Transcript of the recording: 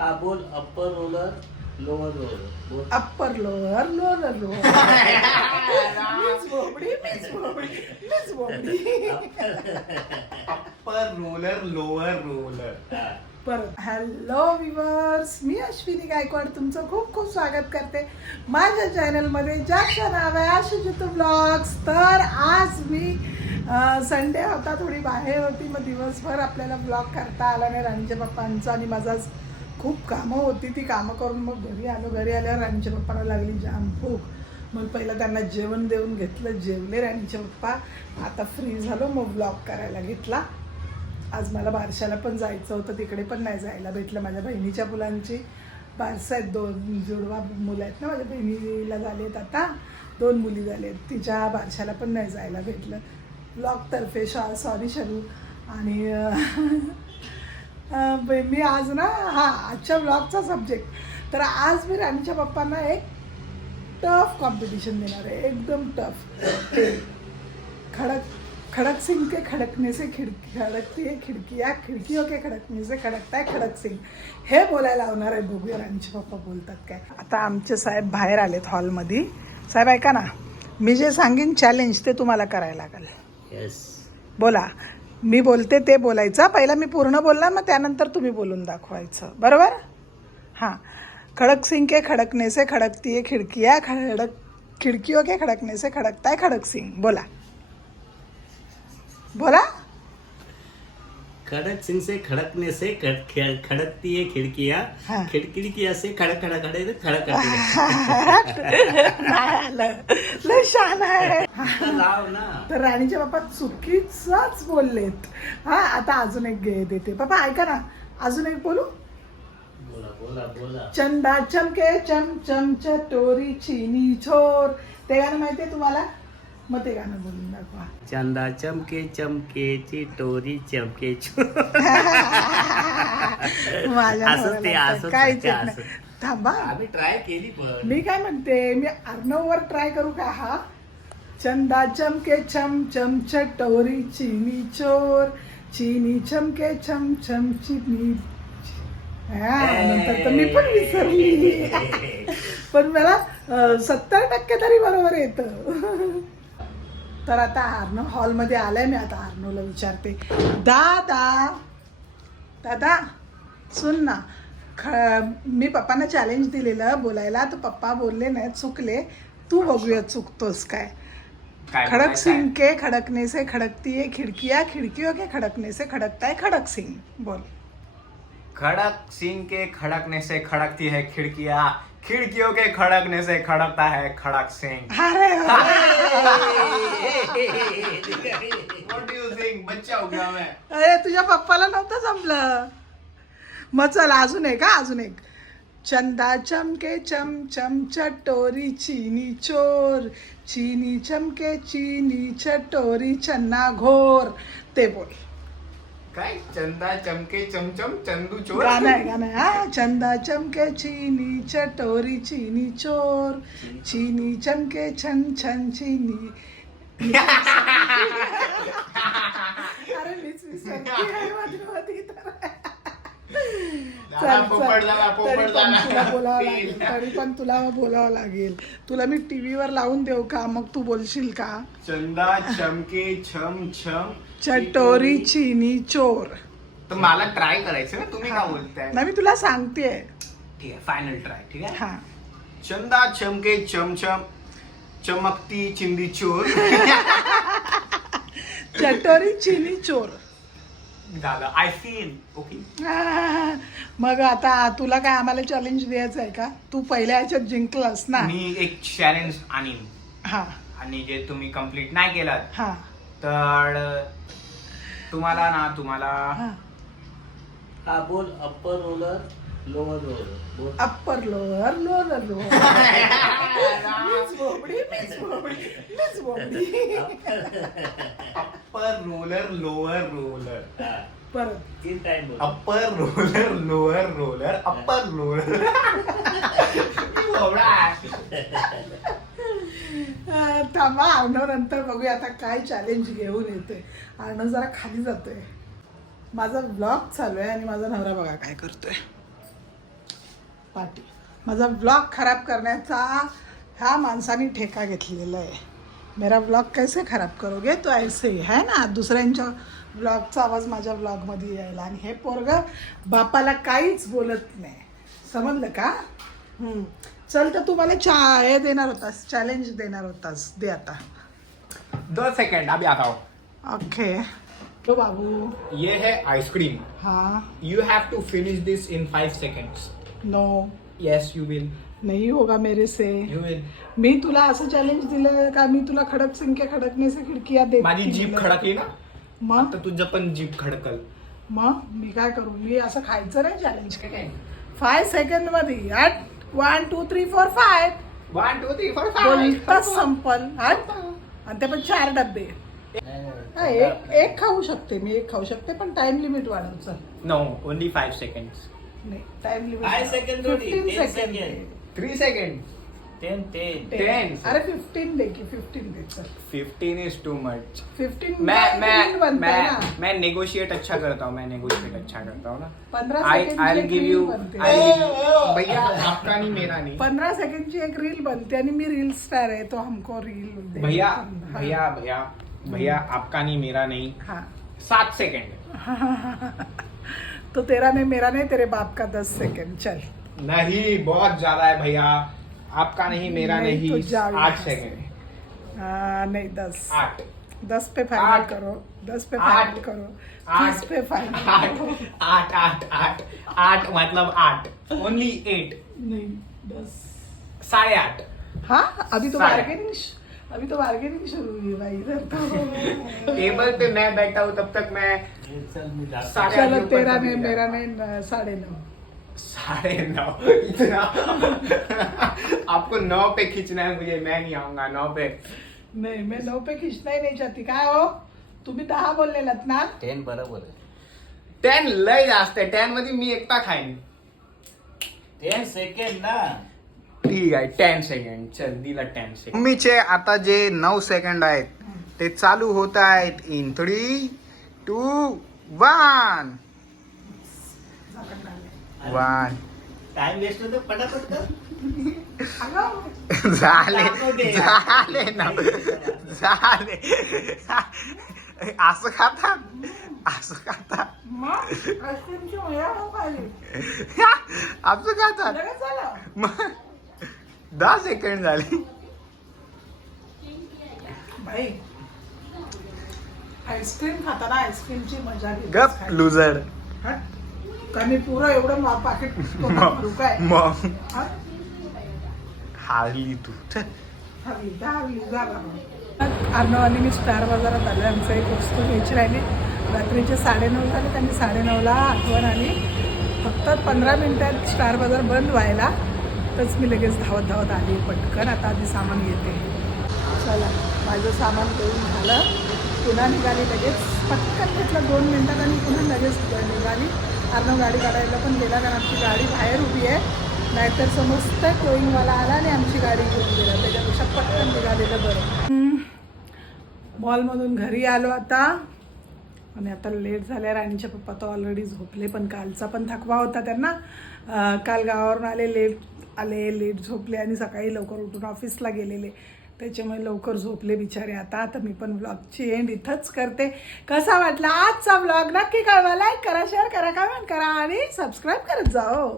हा बोल upper roller lower roller बोल. अप्पर लोअर लोअर लोअर मीच बोबडी मीच बोबडी मीच बोबडी अप्पर रोलर लोअर रोलर हा. परत हॅलो विवर्स मी अश्विनी गायकवाड तुमचं खूप खूप स्वागत करते. माझ्या चॅनलमध्ये ज्याचं नाव आहे आशुजितू ब्लॉग्स तर आज मी संडे होता थोडी बाहेर होती मग दिवसभर आपल्याला ब्लॉग करता आला नाही राणीच्या पप्पांचं आणि माझा खूप कामं होती ती कामं करून मग घरी आलो. घरी आल्यावर राणीच्या पप्पाला लागली जाम भूक. मग पहिलं त्यांना जेवण देऊन घेतलं जेवले राणीचे पप्पा. आता फ्री झालो मग ब्लॉग करायला घेतला. आज मला बारशाला पण जायचं होतं तिकडे पण नाही जायला भेटलं माझ्या बहिणीच्या मुलांची. बारसं आहेत दोन जुडवा मुलं आहेत ना माझ्या बहिणीला झाले आहेत आता. दोन मुली झालेत तिच्या बारशाला पण नाही जायला भेटलं. ब्लॉगतर्फे शॉ सॉरी शरू. आणि मी आज ना हां आजच्या ब्लॉगचा सब्जेक्ट तर आज मी राणीच्या पप्पांना एक टफ कॉम्पिटिशन देणार आहे. एकदम टफ खड़क खड़क सिंह के खड़कने से खिड़की खड़कती है खिडकिया खिडकियों के खडकने से खडकता है खडक सिंग हे बोलायला लावणार आहे. बघूया राणीचे पप्पा बोलतात काय. आता आमचे साहेब बाहेर आलेत हॉलमध्ये. साहेब ऐका ना. मी जे सांगेन चॅलेंज ते तुम्हाला करायला लागेल. येस बोला. मी बोलते ते बोलायचं. पहिला मी पूर्ण बोलणार मग त्यानंतर तुम्ही बोलून दाखवायचं. बरोबर? हां. खड़क सिंग के खड़कने से खड़कती आहे खिड़कियाँ खड़क खिड़कियों के खड़कने से खड़कता खड़क सिंग. बोला. बोला? खड़क सिंह से खड़कने से खड़- खड़- खड़कती है खिड़कियाँ. खिड़कियाँ से खड़क खड़क खड़क खड़क. लय आहे. लाव ना। तर राणीचे बाप्पा चुकीचाच बोललेत. हा आता अजून एक गे देते. बाबा ऐका ना. अजून एक बोलू? बोला बोला बोला. चंदा चमके चम चम चटोरी चिनी छोर ते गाणं माहितीये तुम्हाला? मग ते गाणं बोलून दाखवा. चंदा चमके चमके चिटोरी चमके छो माझ्या असंच ते, नवऱ्याला असंच तर काहीच ते, येत नाही. असंच. थांबा. आम्ही ट्राय केली पण. मी काय म्हणते मी अर्णववर ट्राय करू का हा? चंदा चमके छम चम चटोरी चिनी चोर चिनी चमके छम छम चिनी हा, नंतर तर मी पण विसरली. पण मला सत्तर टक्के तरी बरोबर येतं. तर आता अर्णव हॉलमध्ये आलाय मी आता अर्णवला विचारते. दादा दादा सुन ना. ख मी पप्पांना चॅलेंज दिलेलं बोलायला तर पप्पा बोलले नाही चुकले. तू बघूया चुकतोस काय. खड़क आहे? के खड़कने से खड़कती है खिड़कियाँ खिड़कियों के खड़कने से खड़कता है खड़क सिंह बोल. खड़क सिंह के खड़कने से खड़कती है खिड़कियाँ. खिड़कियों के खड़कने से खड़कता है खड़क सिंह अरे अरे तुझ्या पप्पाला नव्हतं जमलं. मग चल अजून एक हा अजून एक. चंदा चमके चम चम चटोरी चिनी चोर. चिनी चमके चिनी चटोरी चन्ना घोर. ते बोल. काय? चंदा चमके चमचम चंदू चोर? गाणं आहे गाणं आहे. हा चंदा चमके चीनी चटोरी चीनी चोर. चीनी चमके छन छन चीनी. अरे मीच विसरली आहे मधोमधी तर. झाला, चल, तरी पण. तुला बोलावं लागेल Feel. तरी पण तुला बोलावं लागेल. तुला मी टीव्हीवर लावून देऊ का? मग तू बोलशील का? चंदा चमके छम छम चटोरी चीनी चोर. तर मला ट्राय करायचं ना तुम्ही का बोलताय? नाही मी तुला सांगतेय. ठीक आहे फायनल ट्राय ठीक आहे? हा. चंदा चमके चमचम चमकती चिंदी चोर. चटोरी चीनी चोर. झालं आय फील ओके मग आता तुला काय आम्हाला चॅलेंज द्यायचं आहे का? तू पहिल्या ह्याच्यात जिंकलास ना. मी एक चॅलेंज आणीन. हा. आणि जे तुम्ही कंप्लीट नाही केलात हा. तर तुम्हाला ना तुम्हाला हा. हा बोल अप्पर रोलर लोअर रोलर बोल. अप्पर लोअर लोअर लोअर मीच बोबडी मीच बोबडी मीच बोबडी. अप्पर रोलर लोअर रोलर हा. परत तीन टाइम बोल upper roller lower roller upper roller अं, थांबा अर्णव नंतर बघूया आता काय चॅलेंज घेऊन येते अर्णव जरा खाली जातोय. माझा ब्लॉग चालू आहे आणि माझा नवरा बघा काय करतोय. पार्टी. माझा ब्लॉग खराब करण्याचा ह्या माणसाने ठेका घेतलेला आहे. मेरा ब्लॉग कैसे खराब करोगे? तो ऐसे ही है ना? दुसऱ्यांच्या ब्लॉगचा आवाज माझ्या ब्लॉगमध्ये यायला आणि हे पोरग बापाला काहीच बोलत नाही. समजलं का? हम्म. चल तर तू मला चा हे देणार होतास चॅलेंज देणार होतास. दे आता. दो सेकंड अभी आता हूँ. ओके तो बाबू. ये है आइसक्रीम हाँ. You have to finish this in five seconds no yes you will नहीं होगा मेरे से. यू विल मी तुला असं चॅलेंज दिलं का? मी तुला खडक सिंके खडकण्याचे खिडकिया देत माझी जीभ खडकली ना? मग? तर तुझं पण जीभ खडकल. मग? मी काय करू? मी असं खायचं नाही challenge five सेकंडमध्ये. One two three four five one two three four बोलताच संपल. आणि ते पण चार डब्बे. हा, एक एक खाऊ शकते मी एक खाऊ शकते पण टाइम लिमिट वाढव चल. नो ओनली फाइव सेकंड्स नाही टाइम थोडी, limit. Three second ten ten Ten. अरे फिफ्टीन दे की फिफ्टीन दे चल fifteen is too much fifteen मैं मैं बनता है मैं ना। मैं नेगोशिएट अच्छा करता हूँ मैं नेगोशिएट अच्छा करता हूँ ना। पंद्रह आई सेकंड गिव एक यू बनते भैया आपका नहीं मेरा नहीं। पंद्रह सेकंडची एक रील बनते आणि मी रील स्टार आहे तो हमको रील दे भैया हाँ. भैया भैया भैया आपका नहीं मेरा नहीं। हाँ। सात सेकंड तो तेरा नहीं मेरा नहीं तेरे बाप का दस सेकंड चल। नहीं बहुत ज़्यादा है भैया। आपका नहीं मेरा नहीं, नहीं, तो आठ सेकंड हाँ। नहीं दस। आठ। दस पे फाइनल। करो। दस पे। फाइनल करो। आठ। पे फाइनल आठ। आठ आठ आठ। आठ मतलब आठ। ओनली एट नहीं दस। साढ़े आठ। हाँ अभी तो। बार्गेनिंग अभी तो बार्गेनिंग शुरू हुई है भाई इधर तो। टेबल पे मैं बैठा हूँ तब तक मैं मी. साढ़े चलो आठ के ऊपर तेरा कभी नहीं नहीं मेरा जाता। नहीं न- साढ़े नौ। साढ़े नौ इतना। आपको नौ पे खींचना है मुझे मैं नहीं आऊंगा नौ पे। नाही मैं नऊ पे खिचना ही नाही चाहती। काय हो? तुम्ही दहा बोललेलात ना। टेन बरोबर टेन लय जास्त आहे टेन मध्ये मी एकटा खाईन। टेन सेकंड ना। ठीक आहे टेन सेकंड चल दिला टेन सेकंड मम्मीचे आता जे नऊ सेकंड आहेत ते चालू होत आहेत. In three two one one time waste होतो पटापट कर. झाले दाखव. झाले ना. झाले. असं खातात असं खातात मग आईस्क्रीमची मजा खाली. असं खातात लगेच झालं. मग दहा सेकंड झाले. भाई आईस्क्रीम खाताना आईस्क्रीमची मजा घेतलीच गप. लुझर. का मी पुरं एवढं मा- पाकिट तोंडात भरू काय? मग. हारली तू. अर्णव आणि मी स्टार बाजारात आले आमचं एक वस्तू घ्यायची राहिली. रात्रीचे साडेनऊ झाले. त्यांनी साडेनऊला आठवण आली. फक्त पंधरा मिनिटात स्टार बाजार बंद व्हायला. तरच मी लगेच धावत धावत आली. पटकन आता आधी सामान घेते. चला माझं सामान घेऊन झालं. पुन्हा निघाली लगेच. पटकन घेतलं दोन मिनटात आणि पुन्हा लगेच निघाली. अर्णव गाडी काढायला पण गेला कारण आमची गाडी बाहेर उभी आहे. नाहीतर समस्त टोईंगवाला आला आणि आमची गाडी घेऊन गेला. त्याच्यापेक्षा पटकन निघालेलं बरं. मॉलमधून घरी आलो आता. आणि आता लेट झाल्या. राणीचे पप्पा तो ऑलरेडी झोपले पण कालचा पण थकवा होता त्यांना. काल गावावरून आले लेट. आले लेट झोपले आणि सकाळी लवकर उठून ऑफिसला गेलेले. त्याच्यामुळे लवकर झोपले बिचारे. आता आता मी पण ब्लॉगची एंड इथंच करते. कसा वाटला आजचा ब्लॉग नक्की कळवा. लाईक करा शेअर करा कमेंट करा आणि सबस्क्राईब करत जा हो